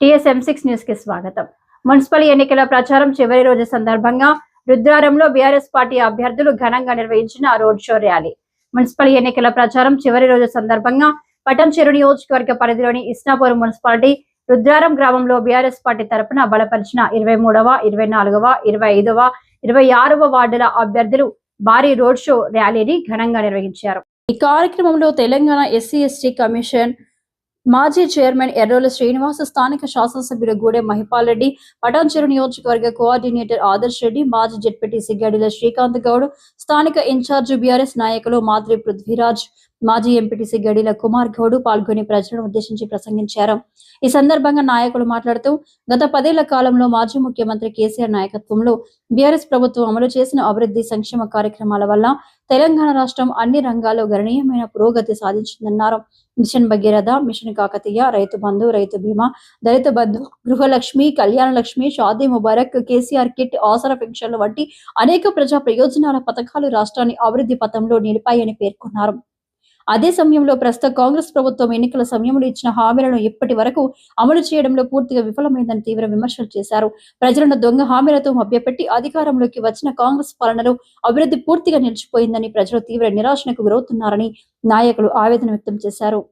TSM6 news కి స్వాగతం. Municipal ఎన్నికల ప్రచారం చివరి రోజు సందర్భంగా రుద్రారంలో బీఆర్ఎస్ పార్టీ అభ్యర్థులు ఘనంగా నిర్వహించిన రోడ్ షో ర్యాలీ. మున్సిపల్ ఎన్నికల ప్రచారం చివరి రోజు సందర్భంగా పటంచెరు నియోజకవర్గ పరిధిలోని ఇస్నాపూర్ మున్సిపాలిటీ రుద్రారం గ్రామంలో బీఆర్ఎస్ పార్టీ తరపున బలపరిచిన 23వ, 24వ, 25వ, 26వ వార్డుల అభ్యర్థులు భారీ రోడ్ షో ర్యాలీని ఘనంగా నిర్వహించారు. ఈ కార్యక్రమంలో తెలంగాణ SC/ST కమిషన్ మాజీ చైర్మన్ ఎర్రోల శ్రీనివాస్, స్థానిక శాసనసభ్యులు గూడెం మహిపాల్ రెడ్డి, పటాన్చెరు నియోజకవర్గ కోఆర్డినేటర్ ఆదర్శ్ రెడ్డి, మాజీ జెడ్పీటీసీ గడిల శ్రీకాంత్ గౌడ్, స్థానిక ఇన్ఛార్జ్ బీఆర్ఎస్ నాయకులు మాద్రి పృథ్వీరాజ్, మాజీ ఎంపీటీసీ గడిల కుమార్ గౌడ్ పాల్గొని ప్రజలను ఉద్దేశించి ప్రసంగించారు. ఈ సందర్భంగా నాయకులు మాట్లాడుతూ గత 10 ఏళ్ల కాలంలో మాజీ ముఖ్యమంత్రి కేసీఆర్ నాయకత్వంలో బీఆర్ఎస్ ప్రభుత్వం అమలు చేసిన అభివృద్ధి సంక్షేమ కార్యక్రమాల వల్ల తెలంగాణ రాష్ట్రం అన్ని రంగాల్లో గణనీయమైన పురోగతి సాధించిందన్నారు. మిషన్ భగీరథ, మిషన్ కాకతీయ, రైతు బంధు, రైతు బీమా, దళిత బంధు, గృహలక్ష్మి, కళ్యాణ లక్ష్మి, షాదీ ముబారక్, కేసీఆర్ కిట్, ఆసరా పెన్షన్లు వంటి అనేక ప్రజా ప్రయోజనాల పథకాలు రాష్ట్రాన్ని అభివృద్ధి పథంలో నిలిపాయని పేర్కొన్నారు. అదే సమయంలో ప్రస్తుత కాంగ్రెస్ ప్రభుత్వం ఎన్నికల సమయంలో ఇచ్చిన హామీలను ఇప్పటి వరకు అమలు చేయడంలో పూర్తిగా విఫలమైందని తీవ్ర విమర్శలు చేశారు. ప్రజలను దొంగ హామీలతో మభ్యపెట్టి అధికారంలోకి వచ్చిన కాంగ్రెస్ పాలనలో అభివృద్ధి పూర్తిగా నిలిచిపోయిందని ప్రజలు తీవ్ర నిరాశనకు గురవుతున్నారని నాయకులు ఆవేదన వ్యక్తం చేశారు.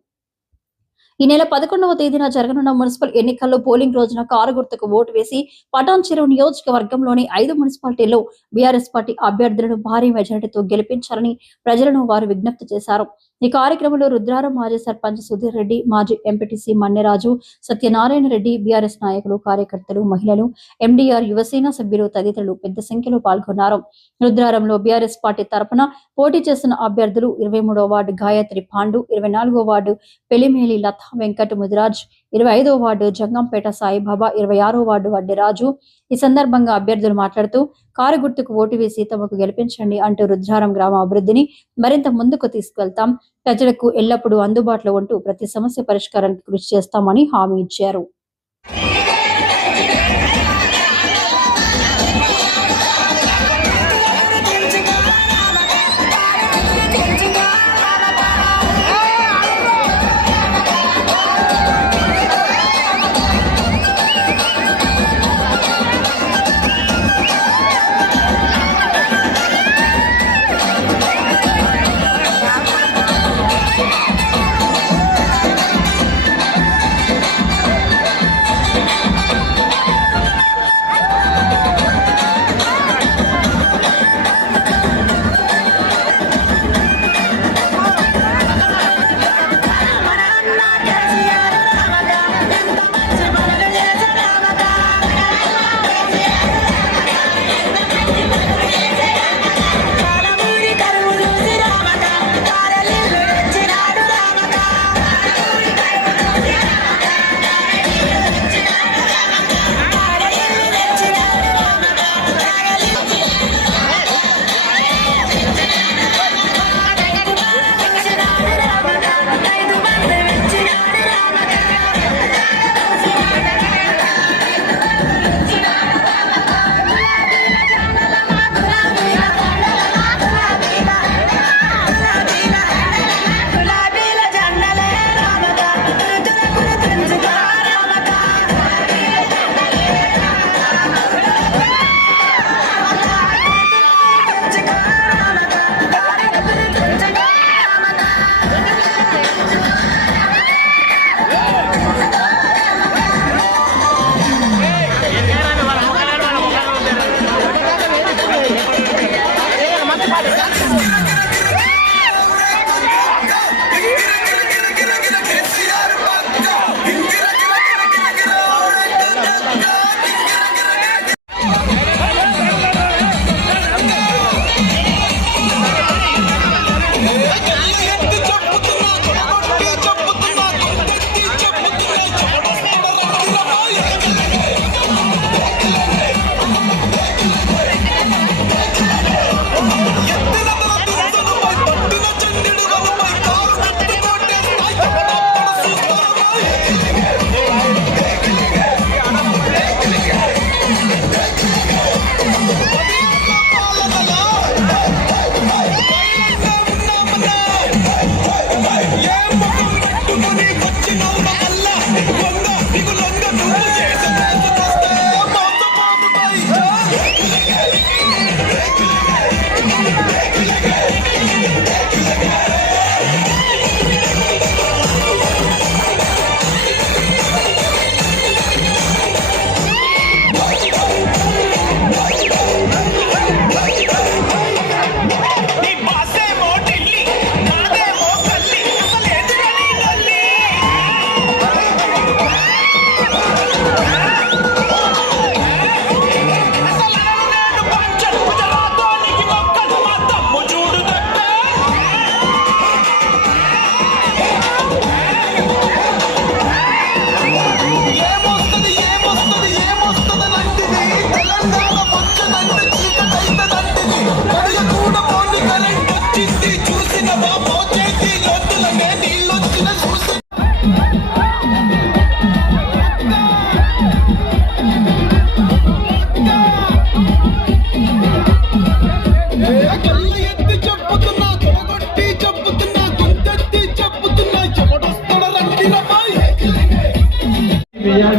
ఈ నెల 11వ తేదీన జరగనున్న మున్సిపల్ ఎన్నికల్లో పోలింగ్ రోజున కారు గుర్తుకు ఓటు వేసి పటాన్చెరు నియోజకవర్గంలోని 5 మున్సిపాలిటీల్లో బీఆర్ఎస్ పార్టీ అభ్యర్థులను భారీ మెజారిటీతో గెలిపించాలని ప్రజలను వారు విజ్ఞప్తి చేశారు. ఈ కార్యక్రమంలో రుద్రారం మాజీ సర్పంచ్ సుధీర్ రెడ్డి, మాజీ ఎంపీటీసీ మన్నెరాజు, సత్యనారాయణ రెడ్డి, బీఆర్ఎస్ నాయకులు, కార్యకర్తలు, మహిళలు, MDR యువసేన సభ్యులు తదితరులు పెద్ద సంఖ్యలో పాల్గొన్నారు. రుద్రారంలో బీఆర్ఎస్ పార్టీ తరపున పోటీ చేస్తున్న అభ్యర్థులు 23వ వార్డు గాయత్రి పాండు, 24వ వార్డు పెలిమేలి లతా వెంకట్ ముదిరాజ్, 25వ వార్డు జంగంపేట సాయిబాబా, 26వ వార్డు వడ్డిరాజు. ఈ సందర్భంగా అభ్యర్థులు మాట్లాడుతూ కారు గుర్తుకు ఓటు వేసి తమకు గెలిపించండి అంటూ రుద్రారం గ్రామ అభివృద్ధిని మరింత ముందుకు తీసుకెళ్తాం, ప్రజలకు ఎల్లప్పుడూ అందుబాటులో ఉంటూ ప్రతి సమస్య పరిష్కారానికి కృషి చేస్తామని హామీ ఇచ్చారు.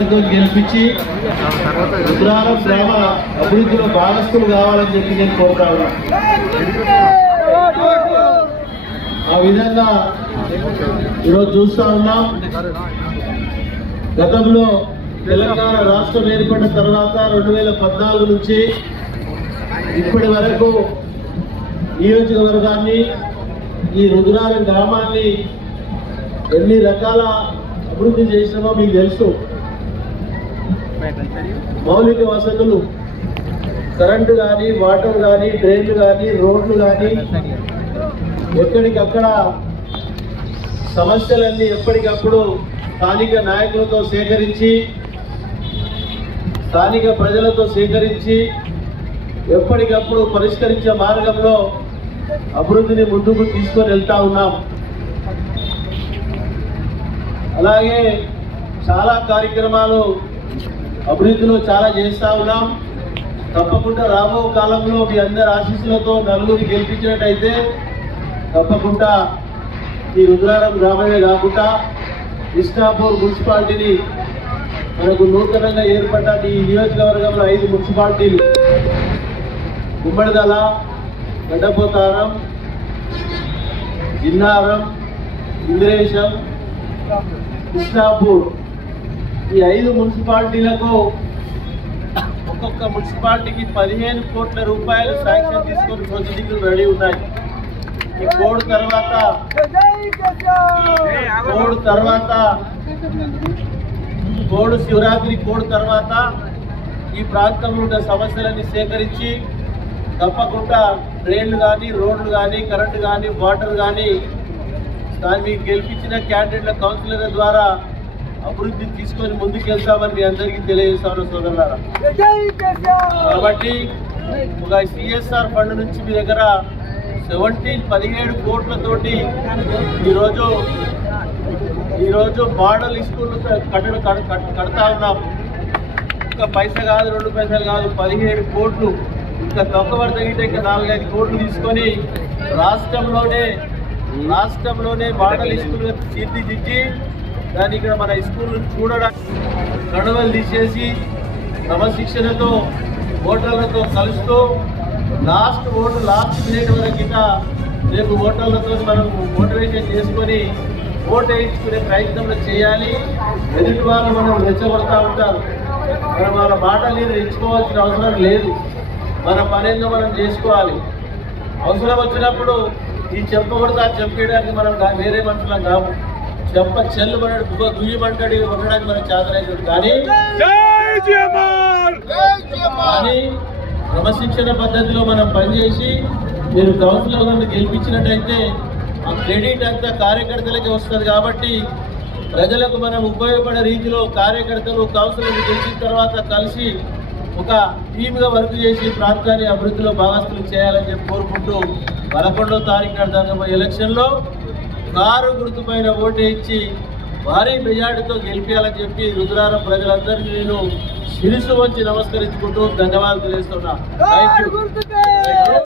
మెజార్టీతో గెలిపించి రుద్రారం గ్రామ అభివృద్ధిలో భాగస్థులు కావాలని చెప్పి నేను కోరుతా ఉన్నా. ఆ విధంగా ఈరోజు చూస్తా ఉన్నాం. గతంలో తెలంగాణ రాష్ట్రం ఏర్పడిన తర్వాత 2014 నుంచి ఇప్పటి వరకు నియోజకవర్గాన్ని, ఈ రుద్రారం గ్రామాన్ని ఎన్ని రకాల అభివృద్ధి చేసినామో మీకు తెలుసు. మౌలిక వసతులు, కరెంటు కానీ, వాటర్ కానీ, డ్రైన్లు కానీ, రోడ్లు కానీ, ఎక్కడికక్కడ సమస్యలన్నీ ఎప్పటికప్పుడు స్థానిక నాయకులతో సేకరించి, స్థానిక ప్రజలతో సేకరించి ఎప్పటికప్పుడు పరిష్కరించే మార్గంలో అభివృద్ధిని ముందుకు తీసుకొని వెళ్తా ఉన్నాం. అలాగే చాలా కార్యక్రమాలు అభివృద్ధిలో చాలా చేస్తూ ఉన్నాం. తప్పకుండా రాబో కాలంలో మీ అందరి ఆశీస్సులతో నలుగురిని గెలిపించినట్టయితే తప్పకుండా ఈ రుద్రారం గ్రామమే కాకుండా కృష్ణాపూర్ మున్సిపాలిటీని, మనకు నూతనంగా ఏర్పడ్డ ఈ నియోజకవర్గంలో 5 మున్సిపాలిటీలు, గుమ్మడిదల, గడ్డపోతారం, జిన్నారం, ఇంద్రేశం, కృష్ణాపూర్, ఈ 5 మున్సిపాలిటీలకు ఒక్కొక్క మున్సిపాలిటీకి 15 కోట్ల రూపాయలు శాంక్షన్ తీసుకొని ప్రొసీడింగ్లు రెడీ ఉన్నాయి. ఈ కోడ్ శివరాత్రి కోడ్ తర్వాత ఈ ప్రాంతంలో ఉన్న సమస్యలన్నీ సేకరించి తప్పకుండా డ్రైన్లు కానీ, రోడ్లు కానీ, కరెంటు కానీ, వాటర్ కానీ దాన్ని మీకు గెలిపించిన క్యాండిడేట్ల కౌన్సిలర్ల ద్వారా అభివృద్ధి తీసుకొని ముందుకెళ్తామని మీ అందరికీ తెలియజేస్తాను సోదరులారా. కాబట్టి ఒక సిఎస్ఆర్ ఫండ్ నుంచి మీ దగ్గర 17 కోట్లతోటి ఈరోజు మోడల్ స్కూల్ కడతా ఉన్నాం. ఇంకా పైసా కాదు, 2 పైసలు కాదు, 17 కోట్లు. ఇంకా తక్కువ తగ్గితే ఇంకా 4-5 కోట్లు తీసుకొని రాష్ట్రంలోనే మోడల్ స్కూల్ తీర్చిదిద్ది దాన్ని ఇక్కడ మన స్కూల్ చూడడానికి గడువులు తీసేసి క్రమశిక్షణతో ఓటర్లతో కలుస్తూ లాస్ట్ మినిట్ వరకు రేపు ఓటర్లతో మనం మోటివేషన్ చేసుకొని ఓటు వేయించుకునే ప్రయత్నంలో చేయాలి. ఎదుటి వాళ్ళు మనం రెచ్చగొడతా ఉంటారు. మనం వాళ్ళ మాటలు ఎంచుకోవాల్సిన అవసరం లేదు. మన పనేందో మనం చేసుకోవాలి. అవసరం వచ్చినప్పుడు ఈ చెప్పకూడదు, చెప్పేయడానికి మనం వేరే మనుషులం కాము. చెల్లు పడాడు, గుయ్యమంటాడు ఉండడానికి మనం చేతనైతుంది. కానీ క్రమశిక్షణ పద్ధతిలో మనం పనిచేసి మీరు కౌన్సిలర్లను గెలిపించినట్టయితే ఆ క్రెడిట్ అంతా కార్యకర్తలకే వస్తుంది. కాబట్టి ప్రజలకు మనం ఉపయోగపడే రీతిలో కార్యకర్తలు కౌన్సిలర్లు గెలిచిన తర్వాత కలిసి ఒక టీమ్గా వర్క్ చేసి ప్రాంతాన్ని అభివృద్ధిలో భాగస్తులు చేయాలని చెప్పి కోరుకుంటూ 11వ తారీఖు నాడు జరగబోయే ఎలక్షన్లో కారు గుర్తుపైన ఓటు ఇచ్చి భారీ మెజార్టీతో గెలిపించాలని చెప్పి రుద్రారం ప్రజలందరికీ నేను శిరస్సు వంచి నమస్కరించుకుంటూ ధన్యవాదాలు తెలియజేస్తున్నా. Thank you.